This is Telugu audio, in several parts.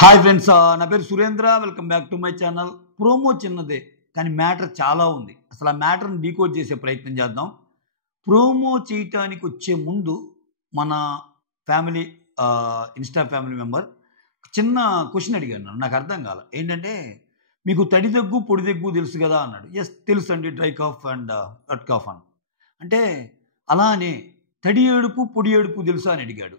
హాయ్ ఫ్రెండ్స్, నా పేరు Surendra. Welcome back to my channel. Promo చిన్నదే కానీ మ్యాటర్ చాలా ఉంది. అసలు ఆ మ్యాటర్ని డీకోడ్ చేసే ప్రయత్నం చేద్దాం. ప్రోమో చేయటానికి వచ్చే ముందు మన ఫ్యామిలీ ఇన్స్టా ఫ్యామిలీ మెంబర్ చిన్న క్వశ్చన్ అడిగాను నన్ను. నాకు అర్థం కాల. ఏంటంటే, మీకు తడి దగ్గు పొడి దగ్గు తెలుసు కదా అన్నాడు. ఎస్ తెలుసు అండి, dry cough and wet cough అని. అంటే అలానే తడి ఏడుపు పొడి ఏడుపు తెలుసా అని అడిగాడు.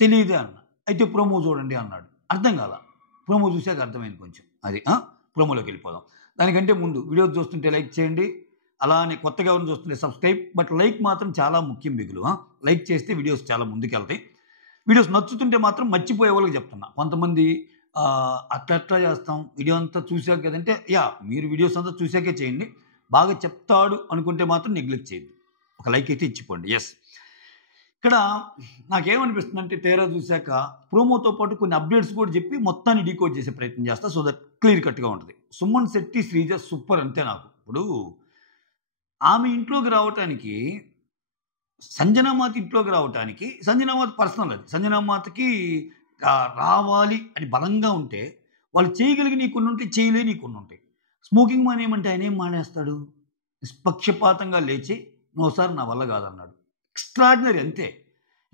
తెలియదే అన్న. అయితే ప్రోమో చూడండి అన్నాడు. అర్థం కాల. ప్రోమో చూసాక అర్థమైంది కొంచెం. అది ప్రోమోలోకి వెళ్ళిపోదాం. దానికంటే ముందు వీడియోస్ చూస్తుంటే లైక్ చేయండి. అలానే కొత్తగా ఎవరిని చూస్తుంటే సబ్స్క్రైబ్. బట్ లైక్ మాత్రం చాలా ముఖ్యం బిగులు. లైక్ చేస్తే వీడియోస్ చాలా ముందుకెళ్తాయి. వీడియోస్ నచ్చుతుంటే మాత్రం మర్చిపోయే వాళ్ళకి చెప్తున్నా. కొంతమంది అట్లా చేస్తాం వీడియో అంతా చూసాక కదంటే, మీరు వీడియోస్ అంతా చూసాకే చేయండి. బాగా చెప్తాడు అనుకుంటే మాత్రం నెగ్లెక్ట్ చేయద్దు. ఒక లైక్ అయితే ఇచ్చిపోండి. ఎస్, ఇక్కడ నాకేమనిపిస్తుందంటే, తీరా చూశాక ప్రోమోతో పాటు కొన్ని అప్డేట్స్ కూడా చెప్పి మొత్తాన్ని డీకోడ్ చేసే ప్రయత్నం చేస్తా. సో దట్ క్లియర్ కట్గా ఉంటుంది. సుమన్ శెట్టి, శ్రీజ సూపర్ అంతే. నాకు ఇప్పుడు ఆమె ఇంట్లోకి రావటానికి, సంజనామాత ఇంట్లోకి రావటానికి, సంజనామాత పర్సనల్ అది. సంజనామాతకి రావాలి అని బలంగా ఉంటే వాళ్ళు చేయగలిగి కొన్ని ఉంటాయి, చేయలేని కొన్ని ఉంటాయి. స్మోకింగ్ మానేయమంటే ఆయన ఏం మానేస్తాడు? నిష్పక్షపాతంగా లేచి నోసారి నా వల్ల కాదన్నాడు. ఎక్స్ట్రాడినరీ అంతే.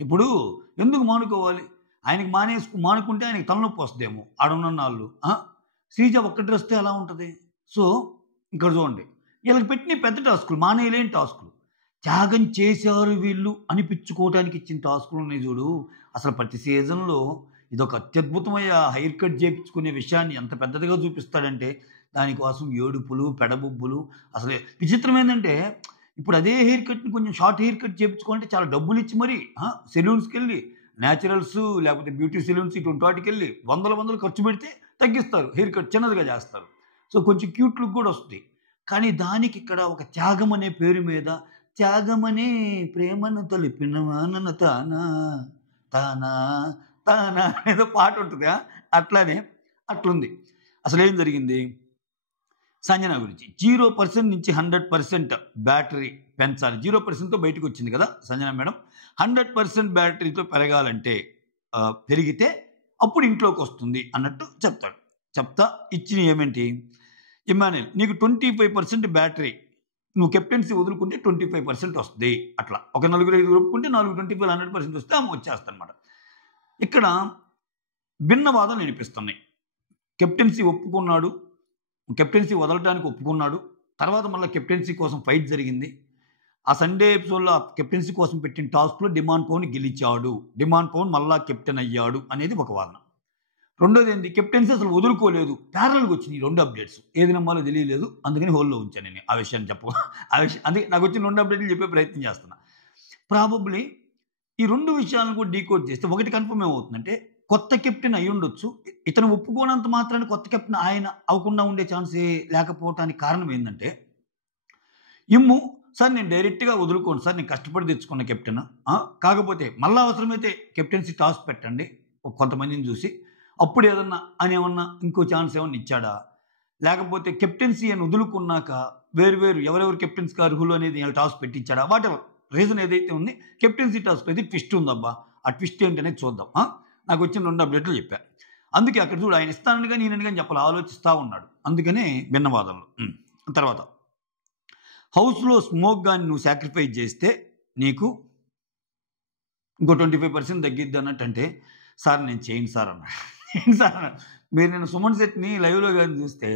ఇప్పుడు ఎందుకు మానుకోవాలి? ఆయనకి మానుకుంటే ఆయనకి తలనొప్పి వస్తుందేమో ఆడున్నాళ్ళు. శ్రీజ ఒక్క డ్రెస్తో ఎలా ఉంటుంది? సో ఇక్కడ చూడండి, వీళ్ళకి పెట్టిన పెద్ద టాస్కులు, మానేయలేని టాస్కులు. త్యాగం చేశారు వీళ్ళు అనిపించుకోవడానికి ఇచ్చిన టాస్కులు ఉన్నాయి చూడు. అసలు ప్రతి సీజన్లో ఇదొక అత్యద్భుతమైన హెయిర్ కట్ చేయించుకునే విషయాన్ని ఎంత పెద్దదిగా చూపిస్తాడంటే, దానికోసం ఏడుపులు, పెడబుబ్బులు. అసలు విచిత్రం ఏంటంటే, ఇప్పుడు అదే హెయిర్ కట్ని కొంచెం షార్ట్ హెయిర్ కట్ చేయించుకోవాలంటే చాలా డబ్బులు ఇచ్చి మరి సెలూన్స్కి వెళ్ళి, న్యాచురల్స్ లేకపోతే బ్యూటీ సెలూన్స్ ఇటువంటి వాటికి వెళ్ళి వందలు ఖర్చు పెడితే తగ్గిస్తారు, హెయిర్ కట్ చిన్నదిగా చేస్తారు. సో కొంచెం క్యూట్ లుక్ కూడా వస్తుంది. కానీ దానికి ఇక్కడ ఒక త్యాగం అనే పేరు మీద, త్యాగమనే ప్రేమను తలిపిన వానన తానా తానా తానా ఏదో పాట ఉంటుంది. అట్లానే అట్లుంది. అసలు ఏం జరిగింది? సంజన గురించి 0% నుంచి 100% బ్యాటరీ పెంచాలి. 0%తో బయటకు వచ్చింది కదా సంజన మేడం. 100% బ్యాటరీతో పెరగాలంటే, పెరిగితే అప్పుడు ఇంట్లోకి వస్తుంది అన్నట్టు చెప్తా ఇచ్చిన ఏమేంటి? ఇమ్మాన్యుయల్, నీకు 25% బ్యాటరీ, నువ్వు కెప్టెన్సీ వదులుకుంటే 25% వస్తుంది. అట్లా ఒక 4-5 ఒప్పుకుంటే 25 100% వస్తే ఆమె వచ్చేస్తా అనమాట. ఇక్కడ భిన్న వాదనలు వినిపిస్తున్నాయి. కెప్టెన్సీ ఒప్పుకున్నాడు, కెప్టెన్సీ వదలడానికి ఒప్పుకున్నాడు. తర్వాత మళ్ళీ కెప్టెన్సీ కోసం ఫైట్ జరిగింది. ఆ సండే ఎపిసోడ్లో కెప్టెన్సీ కోసం పెట్టిన టాస్క్లో డిమాండ్ పవన్ గెలిచాడు, డిమాండ్ పవన్ మళ్ళా కెప్టెన్ అయ్యాడు అనేది ఒక వాదన. రెండోది ఏంటి? కెప్టెన్సీ అసలు వదులుకోలేదు. ప్యారల్గా వచ్చినాయి 2 అప్డేట్స్. ఏది నమ్మాలో తెలియలేదు, అందుకని హోల్లో ఉంచాను నేను ఆ విషయాన్ని అందుకే నాకు వచ్చిన 2 అప్డేట్లు చెప్పే ప్రయత్నం చేస్తున్నా. ప్రాబబ్లీ ఈ 2 విషయాలను కూడా డీకోడ్ చేస్తే ఒకటి కన్ఫర్మ్ ఏమవుతుందంటే, కొత్త కెప్టెన్ అయి ఉండొచ్చు. ఇతను ఒప్పుకోనంత మాత్రాన్ని కొత్త కెప్టెన్ ఆయన అవ్వకుండా ఉండే ఛాన్సే లేకపోవటానికి కారణం ఏంటంటే, సార్ నేను డైరెక్ట్గా వదులుకోను సార్, నేను కష్టపడి తెచ్చుకున్న కెప్టెన్, కాకపోతే మళ్ళీ అవసరమైతే కెప్టెన్సీ టాస్క్ పెట్టండి కొంతమందిని చూసి, అప్పుడు ఏదన్నా అని ఏమన్నా ఇంకో ఛాన్స్ ఏమన్నా ఇచ్చాడా? లేకపోతే కెప్టెన్సీ అని వదులుకున్నాక వేరు ఎవరెవరు కెప్టెన్సీకి అర్హులు అనేది టాస్క్ పెట్టించాడా? వాటి రీజన్ ఏదైతే ఉంది, కెప్టెన్సీ టాస్క్ అయితే ట్విస్ట్ ఉందబ్బా. ఆ ట్విస్ట్ ఏంటనేది చూద్దాం. నాకు వచ్చిన 2 అప్డేట్లు చెప్పా. అందుకే అక్కడ చూడు, ఆయన ఇస్తానని కానీ ఈయనని కానీ చెప్పాలి, ఆలోచిస్తూ ఉన్నాడు. అందుకనే భిన్నవాదనలు. తర్వాత హౌస్లో స్మోక్ కానీ నువ్వు సాక్రిఫైస్ చేస్తే నీకు ఇంకో 25% తగ్గిద్ది అన్నట్టు. అంటే సార్ నేను చేయను సార్ అన్నాడు. మీరు నేను సుమన్ శెట్టిని లైవ్లో కానీ చూస్తే,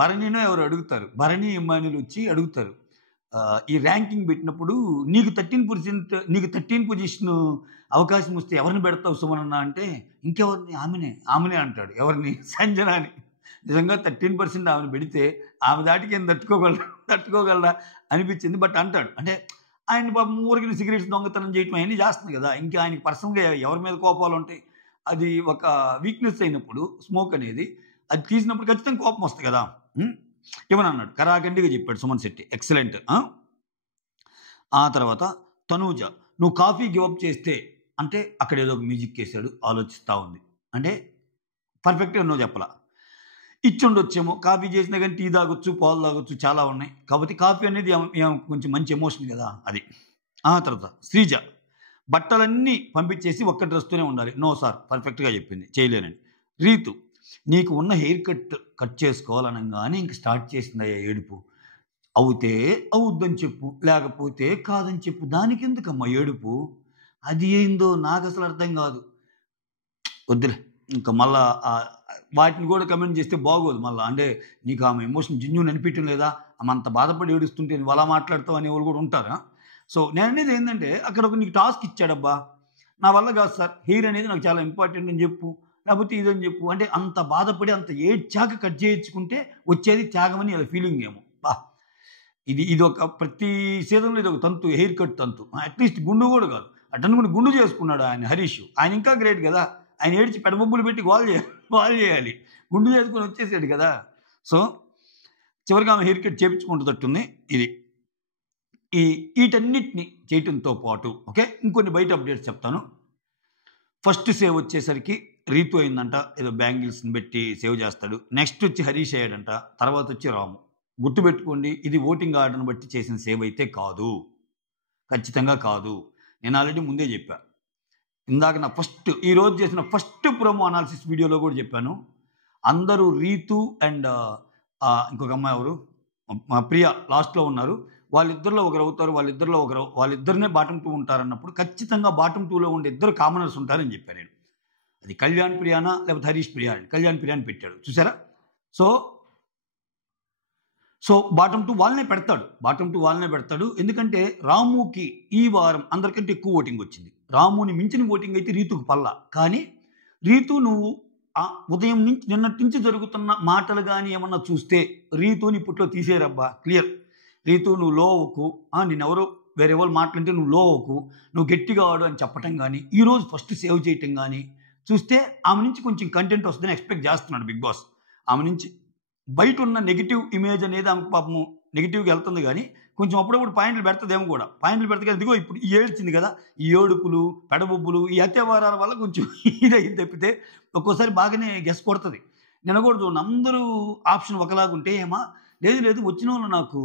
భరణినో ఎవరు అడుగుతారు, భరణి ఇమ్మాన్యుయల్ వచ్చి అడుగుతారు, ఈ ర్యాంకింగ్ పెట్టినప్పుడు నీకు 13 పొజిషన్ అవకాశం వస్తే ఎవరిని పెడతావు సుమన్ అన్న అంటే, ఇంకెవరిని? ఆమెనే అంటాడు. ఎవరిని? సంజనాని. నిజంగా 13% ఆమెను పెడితే ఆమె దాటికి ఏం తట్టుకోగలరా అనిపించింది. బట్ అంటాడు, అంటే ఆయన పాపం ఊరికి సిగరెట్స్ దొంగతనం చేయటం అవన్నీ చేస్తుంది కదా. ఇంకా ఆయనకి పర్సనల్గా ఎవరి మీద కోపాలు ఉంటాయి. అది ఒక వీక్నెస్ అయినప్పుడు స్మోక్ అనేది, అది తీసినప్పుడు ఖచ్చితంగా కోపం వస్తుంది కదా. ఏమని అన్నాడు? కరాఖండిగా చెప్పాడు సుమన్ శెట్టి. ఎక్సలెంట్. ఆ తర్వాత తనూజ, నువ్వు కాఫీ గివప్ చేస్తే అంటే అక్కడ ఏదో ఒక మ్యూజిక్ వేసాడు, ఆలోచిస్తూ ఉంది. అంటే పర్ఫెక్ట్గా నువ్వు చెప్పలా. ఇచ్చుండొచ్చేమో, కాఫీ చేసినా కానీ టీ తాగొచ్చు, పాలు తాగొచ్చు, చాలా ఉన్నాయి. కాబట్టి కాఫీ అనేది కొంచెం మంచి ఎమోషన్ కదా అది. ఆ తర్వాత శ్రీజ, బట్టలన్నీ పంపించేసి ఒక్క డ్రెస్తోనే ఉండాలి. నో సార్, పర్ఫెక్ట్గా చెప్పింది, చేయలేనండి. రీతు, నీకు ఉన్న హెయిర్ కట్ చేసుకోవాలనగానే ఇంక స్టార్ట్ చేసిందయ్యా ఏడుపు. అవుతే అవుద్దని చెప్పు, లేకపోతే కాదని చెప్పు. దానికెందుకమ్మా ఏడుపు? అది ఏందో నాకసలు అర్థం కాదు. వద్దులే. ఇంక మళ్ళా వాటిని కూడా కమెంట్ చేస్తే బాగోదు మళ్ళా. అంటే నీకు ఆమె ఎమోషన్ జెన్యూన్ అనిపించడం లేదా? ఆమె అంత బాధపడి ఏడుస్తుంటే నువ్వు అలా మాట్లాడతావు అనేవాళ్ళు కూడా ఉంటారా? సో నేననేది ఏంటంటే అక్కడ ఒక నీకు టాస్క్ ఇచ్చాడబ్బా. నా వల్ల కాదు సార్, హెయిర్ అనేది నాకు చాలా ఇంపార్టెంట్ అని చెప్పు, లేకపోతే ఇదని చెప్పు. అంటే అంత బాధపడి అంత ఏడ్చాక కట్ చేయించుకుంటే వచ్చేది త్యాగమని వాళ్ళ ఫీలింగ్ ఏమో. ఇదొక ప్రతి సీజన్లో ఇదొక తంతు, హెయిర్ కట్ తంతు. అట్లీస్ట్ గుండు కూడా కాదు, అటనుకుని గుండు చేసుకున్నాడు ఆయన హరీష్. ఆయన ఇంకా గ్రేట్ కదా. ఆయన ఏడ్చి పెడబొబ్బులు పెట్టి గోల్ చేయాలి. గుండు చేసుకుని వచ్చేసాడు కదా. సో చివరికి ఆమె హెయిర్ కట్ చేయించుకుంటున్నట్టుంది. ఇది వీటన్నిటిని చేయటంతో పాటు ఓకే, ఇంకొన్ని బయట అప్డేట్స్ చెప్తాను. ఫస్ట్ సేవ్ వచ్చేసరికి రీతు అయిందంట, ఏదో బ్యాంగిల్స్ని పెట్టి సేవ్ చేస్తాడు. నెక్స్ట్ వచ్చి హరీష్ అయ్యాడంట, తర్వాత వచ్చి రాము. గుర్తుపెట్టుకోండి, ఇది ఓటింగ్ ఆర్డర్ని బట్టి చేసిన సేవ్ అయితే కాదు, ఖచ్చితంగా కాదు. నేను ఆల్రెడీ ముందే చెప్పా. ఇందాక నా ఈరోజు చేసిన ఫస్ట్ ప్రోమో అనాలిసిస్ వీడియోలో కూడా చెప్పాను. అందరూ రీతు అండ్ ఇంకొక అమ్మాయి ఎవరు, ప్రియా లాస్ట్లో ఉన్నారు. వాళ్ళిద్దరిలో ఒకరు అవుతారు, వాళ్ళిద్దరినే బాటమ్ 2 ఉంటారన్నప్పుడు ఖచ్చితంగా బాటమ్ 2లో ఉండే ఇద్దరు కామనర్స్ ఉంటారని చెప్పాను నేను. అది కళ్యాణ్ ప్రియానా లేకపోతే హరీష్ ప్రియా అని. కళ్యాణ్ ప్రియాని పెట్టాడు చూసారా. సో బాటమ్ 2 వాళ్ళనే పెడతాడు. ఎందుకంటే రాముకి ఈ వారం అందరికంటే ఎక్కువ ఓటింగ్ వచ్చింది. రాముని మించిన ఓటింగ్ అయితే రీతుకు పల్లా. కానీ రీతు, నువ్వు ఉదయం నుంచి నిన్నటి నుంచి జరుగుతున్న మాటలు కానీ ఏమన్నా చూస్తే రీతుని ఇప్పట్లో తీసేరబ్బా, క్లియర్. రీతు నువ్వు లో అవ్వకు, నేనెవరో వేరే వాళ్ళు మాట్లాడితే నువ్వు లో అవ్వకు, నువ్వు గట్టిగా ఆడు అని చెప్పటం కానీ, ఈరోజు ఫస్ట్ సేవ్ చేయటం కానీ చూస్తే ఆమె నుంచి కొంచెం కంటెంట్ వస్తుందని ఎక్స్పెక్ట్ చేస్తున్నాడు బిగ్ బాస్. ఆమె నుంచి బయట ఉన్న నెగిటివ్ ఇమేజ్ అనేది ఆమెకు పాపము నెగిటివ్గా వెళ్తుంది. కానీ కొంచెం అప్పుడప్పుడు పాయింట్లు పెడుతుందేమో కూడా. పాయింట్లు పెడితే కదా, ఇదిగో ఇప్పుడు ఏడ్చింది కదా, ఈ ఏడుపులు పెడబొబ్బులు ఈ అత్యవారాల వల్ల కొంచెం ఇదైంది తప్పితే ఒక్కోసారి బాగానే గెస్ కొడుతుంది. నిన్న కూడా చూడండి, అందరూ ఆప్షన్ ఒకలాగుంటే ఏమా లేదు వచ్చిన వాళ్ళు నాకు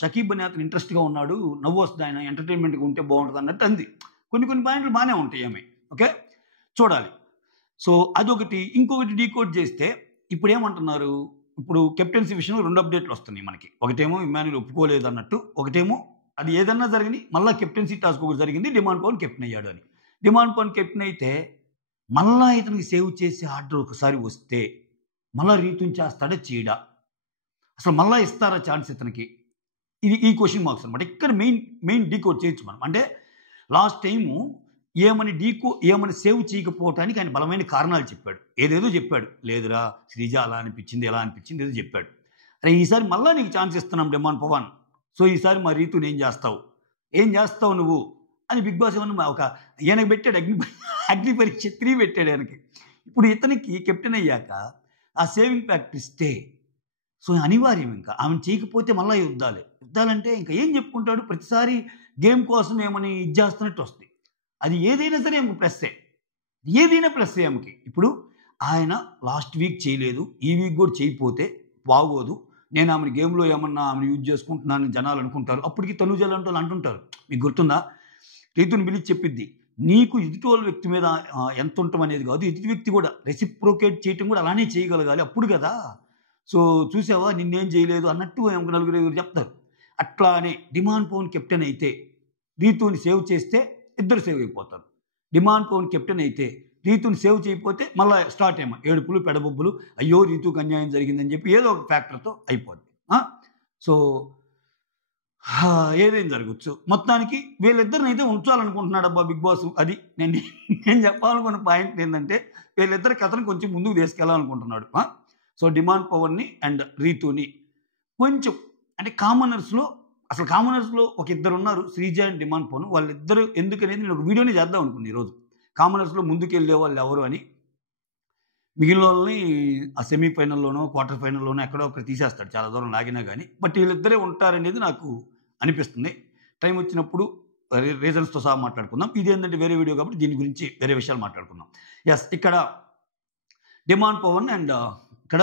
షకీబ్ అనే అతను ఇంట్రెస్ట్గా ఉన్నాడు, నవ్వు వస్తుంది, ఆయన ఎంటర్టైన్మెంట్గా ఉంటే బాగుంటుంది అన్నట్టు అంది. కొన్ని పాయింట్లు బాగానే ఉంటాయి ఆమె. ఓకే, చూడాలి. సో అదొకటి. ఇంకొకటి డీకోడ్ చేస్తే ఇప్పుడు ఏమంటున్నారు, ఇప్పుడు కెప్టెన్సీ విషయంలో 2 అప్డేట్లు వస్తున్నాయి మనకి. ఒకటేమో ఇమ్మాన్యుల్ ఒప్పుకోలేదు అన్నట్టు, ఒకటేమో అది ఏదన్నా జరిగింది మళ్ళీ కెప్టెన్సీ టాస్క్ ఒకటి జరిగింది, డిమాండ్ పవన్ కెప్టెన్ అయ్యాడు అని. డిమాండ్ పవన్ కెప్టెన్ అయితే మళ్ళా ఇతనికి సేవ్ చేసే ఆర్డర్ ఒకసారి వస్తే మళ్ళీ రీతుని చేస్తాడా చేయడా, అసలు మళ్ళీ ఇస్తారా ఛాన్స్ ఇతనికి, ఈ క్వశ్చన్ మార్క్స్ అనమాట. ఇక్కడ మెయిన్ డీకోడ్ చేయొచ్చు మనం. అంటే లాస్ట్ టైము ఏమని సేవ్ చేయకపోవటానికి ఆయన బలమైన కారణాలు చెప్పాడు, ఏదేదో చెప్పాడు. లేదురా శ్రీజ అలా అనిపించింది, ఎలా అనిపించింది ఏదో చెప్పాడు. అరే ఈసారి మళ్ళీ నీకు ఛాన్స్ ఇస్తున్నాం డిమాండ్ పవన్, సో ఈసారి మా రీతుని ఏం చేస్తావు నువ్వు అని బిగ్ బాస్ ఏమన్నా ఒక ఈయనకు పెట్టాడు, అగ్ని పరీక్ష 3 పెట్టాడు ఆయనకి. ఇప్పుడు ఇతనికి కెప్టెన్ అయ్యాక ఆ సేవింగ్ ప్యాక్ట్ ఇస్తే సో అనివార్యం. ఇంకా ఆమెను చేయకపోతే మళ్ళీ యుద్ధాలంటే ఇంకా ఏం చెప్పుకుంటాడు, ప్రతిసారి గేమ్ కోసం ఏమని చేస్తున్నట్టు వస్తుంది. అది ఏదైనా సరే ఆమెకు ప్లస్సే, ఏదైనా ప్లస్సే ఆమెకి. ఇప్పుడు ఆయన లాస్ట్ వీక్ చేయలేదు, ఈ వీక్ కూడా చేయకపోతే బాగోదు. నేను ఆమెను గేమ్లో ఏమన్నా ఆమెను యూజ్ చేసుకుంటున్నానని జనాలు అనుకుంటారు. అప్పటికి తనుజాలు అంటే వాళ్ళు అంటుంటారు. మీకు గుర్తుందా, రీతుని పిలిచి చెప్పిద్ది, నీకు ఎదుటి వ్యక్తి మీద ఎంత ఉండటం అనేది కాదు, ఎదుటి వ్యక్తి కూడా రెసిప్రోకేట్ చేయటం కూడా అలానే చేయగలగాలి, అప్పుడు కదా. సో చూసావా నిన్నేం చేయలేదు అన్నట్టు నలుగురు చెప్తారు. అట్లానే డిమాండ్ పవన్ కెప్టెన్ అయితే రీతుని సేవ్ చేస్తే ఇద్దరు సేవ్ అయిపోతారు. డిమాండ్ పవన్ కెప్టెన్ అయితే రీతుని సేవ్ చేయకపోతే మళ్ళీ స్టార్ట్ ఏమో ఏడుపులు పెడబొబ్బులు, అయ్యో రీతుకు అన్యాయం జరిగిందని చెప్పి ఏదో ఒక ఫ్యాక్టర్తో అయిపోద్ది. సో ఏదేం జరగచ్చు. మొత్తానికి వీళ్ళిద్దరిని అయితే ఉంచాలనుకుంటున్నాడు అబ్బా బిగ్ బాస్. అది నేను చెప్పాలనుకున్న పాయింట్ ఏంటంటే వీళ్ళిద్దరి కథను కొంచెం ముందుకు తీసుకెళ్ళాలనుకుంటున్నాడు. సో డిమాండ్ పవర్ని అండ్ రీతుని కొంచెం అంటే కామనర్స్లో ఒక ఇద్దరు ఉన్నారు, శ్రీజ అండ్ డిమాండ్ పవన్. వాళ్ళిద్దరు ఎందుకనేది నేను ఒక వీడియోని చేద్దాం అనుకున్నాను ఈరోజు. కామనర్స్లో ముందుకు వెళ్ళే వాళ్ళు ఎవరు అని. మిగిలిన వాళ్ళని ఆ సెమీఫైనల్లోనో క్వార్టర్ ఫైనల్లోనో ఎక్కడో ఒకటి తీసేస్తాడు చాలా దూరం లాగినా కానీ. బట్ వీళ్ళిద్దరే ఉంటారనేది నాకు అనిపిస్తుంది. టైం వచ్చినప్పుడు రీజన్స్తో సహా మాట్లాడుకుందాం. ఇది ఏంటంటే వేరే వీడియో కాబట్టి దీని గురించి వేరే విషయాలు మాట్లాడుకుందాం. ఇక్కడ డిమాండ్ పవన్ అండ్ ఇక్కడ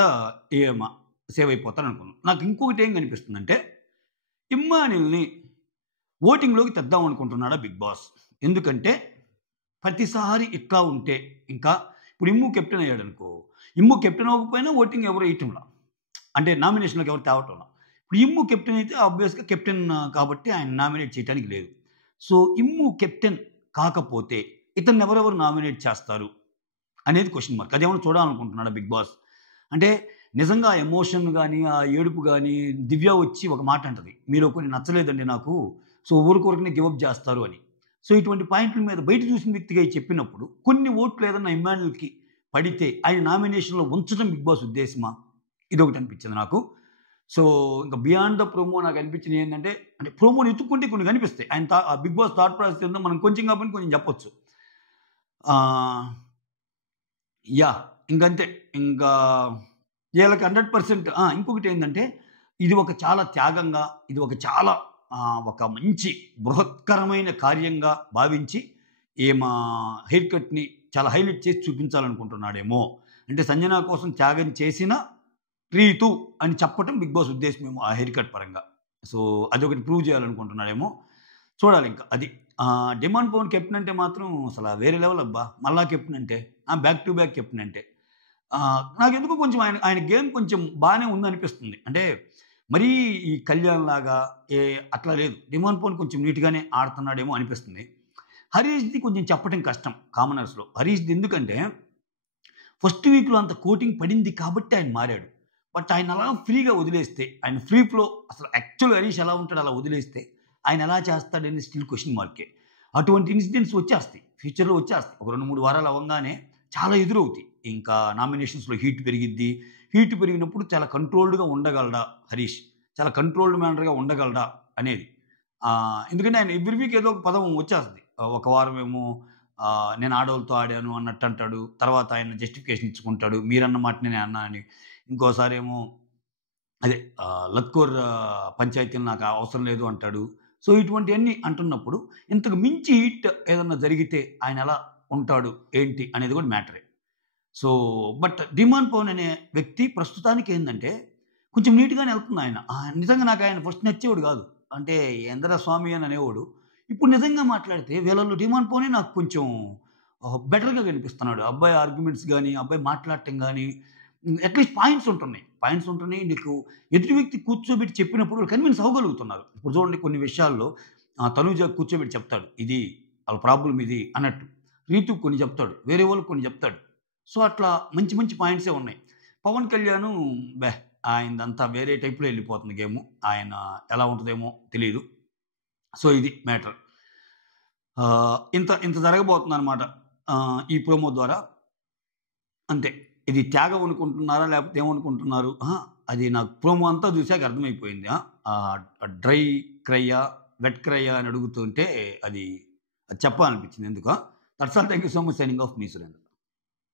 ఏమా సేవ్ అయిపోతాను అనుకున్నాను. నాకు ఇంకొకటి ఏం కనిపిస్తుందంటే ఇమ్మాన్యుల్ని ఓటింగ్లోకి తెద్దాం అనుకుంటున్నాడా బిగ్ బాస్. ఎందుకంటే ప్రతిసారి ఇట్లా ఉంటే ఇంకా ఇప్పుడు ఇమ్ము కెప్టెన్ అయ్యాడు అనుకో, ఇమ్ము కెప్టెన్ అవ్వకపోయినా ఓటింగ్ ఎవరు వేయటంలా, అంటే నామినేషన్లోకి ఎవరు తేవటంలా. ఇప్పుడు ఇమ్ము కెప్టెన్ అయితే ఆబ్వియస్గా కెప్టెన్ కాబట్టి ఆయన నామినేట్ చేయడానికి లేదు. సో ఇమ్ము కెప్టెన్ కాకపోతే ఇతన్ని ఎవరెవరు నామినేట్ చేస్తారు అనేది క్వశ్చన్ మార్క్. అదేమన్నా చూడాలనుకుంటున్నాడా బిగ్ బాస్? అంటే నిజంగా ఆ ఎమోషన్ గానీ, ఆ ఏడుపు గానీ, దివ్య వచ్చి ఒక మాట అంటది, "మీలో కొన్ని నచ్చలేదండి నాకు. సో ఊరికొరకనే గివ్ అప్ చేస్తారు" అని. సో ఇటువంటి పాయింట్ల మీద బయట చూసిన వ్యక్తిగా చెప్పినప్పుడు కొన్ని ఓట్లు ఏదన్నా ఇమ్మాన్యుల్‌కి పడితే ఆయన నామినేషన్‌లో ఉంచడం బిగ్ బాస్ ఉద్దేశమా? ఇదొకటి అనిపించింది నాకు. సో ఇంకా బియాండ్ ద ప్రోమో నాకు అనిపించినయి ఏందంటే, అంటే ప్రోమోని ఎతుక్కుంటే కొన్ని కనిపిస్తాయి. ఆయన ఆ బిగ్ బాస్ థాట్ ప్రాసెస్ ఏందో మనం కొంచెం కాకపోయినా కొంచెం చెప్పొచ్చు. ఆహ్, యాహ్! ఇంకంతే. ఇంకా ఈళ్ళకి 100% ఇంకొకటేందంటే, ఇది ఒక చాలా త్యాగంగా, ఇది ఒక చాలా ఒక మంచి బృహత్కరమైన కార్యంగా భావించి, ఈమ హెయిర్ కట్‌ని చాలా హైలైట్ చేసి చూపించాలనుకుంటున్నాడేమో! అంటే సంజన కోసం త్యాగం చేసిన రీతు అని చెప్పటం బిగ్ బాస్ ఉద్దేశ్యమేమో ఆ హెయిర్ కట్ పరంగా. సో, అదొకటి ప్రూవ్ చేయాలనుకుంటున్నాడేమో! చూడాలింక అది. డిమాండ్ పవన్ కెప్టెన్ అంటే మాత్రం అసల వేరే లెవెల్ అబ్బా! మల్లా కెప్టెన్ అంటే. బ్యాక్ టు బ్యాక్ కెప్టెన్ అంటే. నాకెందుకో కొంచెం ఆయన ఆయన గేమ్ కొంచెం బానే ఉందనిపిస్తుంది. అంటే మరీ ఈ కళ్యాణ్‌లాగా అట్లా లేదు. డిమాండ్ పవన్ కొంచెం నీట్‌గానే ఆడుతున్నాడేమో అనిపిస్తుంది. హరీష్‌ది కొంచెం చెప్పటం కష్టం కామనర్స్‌లో. హరీష్‌ది ఎందుకంటే ఫస్ట్ వీక్‌లో అంత కోటింగ్ పడింది కాబట్టి ఆయన మారాడు. బట్ ఆయన అలా ఫ్రీగా వదిలేస్తే, ఆయన ఫ్రీ ఫ్లో అసలు యాక్చువల్‌గా హరీష్ ఎలా ఉంటాడో అలా వదిలేస్తే, ఆయన ఎలా చేస్తాడనేది స్టిల్ క్వెషన్ మార్కే. అటువంటి ఇన్సిడెంట్స్ వచ్చేస్తాయి. ఫ్యూచర్‌లో వచ్చేస్తాయి. ఒక 2, 3 వారాలు అవ్వంగానే చాలా ఎదురవుతాయి. ఇంకా నామినేషన్స్‌లో హీట్ పెరిగిద్ది. హీట్ పెరిగినప్పుడు చాలా కంట్రోల్డ్‌గా ఉండగలడా హరీష్? చాలా కంట్రోల్డ్ మేనర్‌గా ఉండగలడా అనేది. ఎందుకంటే ఆయన ఎవ్రి వీక్ ఏదో ఒక పదం వచ్చేస్తది. ఒక వారమేమో నేను ఆడోళ్ళతో ఆడాను అన్నట్టు అంటాడు. తర్వాత ఆయన జస్టిఫికేషన్ ఇచ్చుకుంటాడు. మీరన్న మాటనే నేను అన్నా అని. ఇంకోసారేమో అదే లత్కోర్ పంచాయతీలు నాకు అవసరం లేదు అంటాడు. సో, ఇటువంటియన్నీ అంటున్నప్పుడు ఇంతకు మించి హిట్ ఏదన్నా జరిగితే ఆయన ఎలా ఉంటాడు? ఏంటి? అనేది కూడా మ్యాటరే. సో, బట్ డిమాండ్ పవన్ అనే వ్యక్తి ప్రస్తుతానికేందంటే కొంచెం నీట్‌గానే ఎళ్తుందాయన. నిజంగా నాకాయన ఫస్ట్ నచ్చేవాడు గాదు. అంటే ఏందిరా స్వామి అని అనేవాడు. ఇప్పుడు నిజంగా మాట్లాడితే వీళ్ళలో డిమాండ్ పవనే నాకు కొంచెం బెటర్‌గా కనిపిస్తున్నాడు. అబ్బాయి ఆర్గ్యుమెంట్స్ గాని, అబ్బాయి మాట్లాడటం గాని, అట్‌లీస్ట్ పాయింట్స్ ఉంటున్నాయి. పాయింట్స్ ఉంటున్నాయి. నీకు ఎదుటి వ్యక్తి కూర్చోబెట్టి చెప్పినప్పుడు కన్విన్స్ అవ్వగలుగుతున్నారు. ఇప్పుడు చూడండి కొన్ని విషయాల్లో తనూజ కూర్చోబెట్టి చెప్తాడు. ఇది ఆళ్ళ ప్రాబ్లమ్ ఇది అన్నట్టు. రీతూకి కొన్ని చెప్తాడు. వేరే వాళ్ళకి కొన్ని చెప్తాడు. సో, అట్లా మంచి మంచి పాయింట్సే ఉన్నాయి. పవన్ కళ్యాణ్ ఆయనదంతా వేరే టైప్‌లో ఎళ్ళిపోతుంది గేము. ఆయన ఎలా ఉంటదేమో తెలీదు. సో, ఇది మ్యాటర్. ఇంత ఇంత జరగబోతుందనమాట. ఈ ప్రోమో ద్వారా. అంతే. ఇది త్యాగం అనుకుంటున్నారా? లేకపోతే ఏమనుకుంటున్నారు? అది నాకు ప్రోమో అంతా చూసాక అర్థమైపోయింది. డ్రై క్రైయా? వెట్ క్రైయా? అని అడుగుతుంటే అది చెప్పాలనిపించింది ఎందుకో. That's all. Thank you so much. Signing off me Surendra.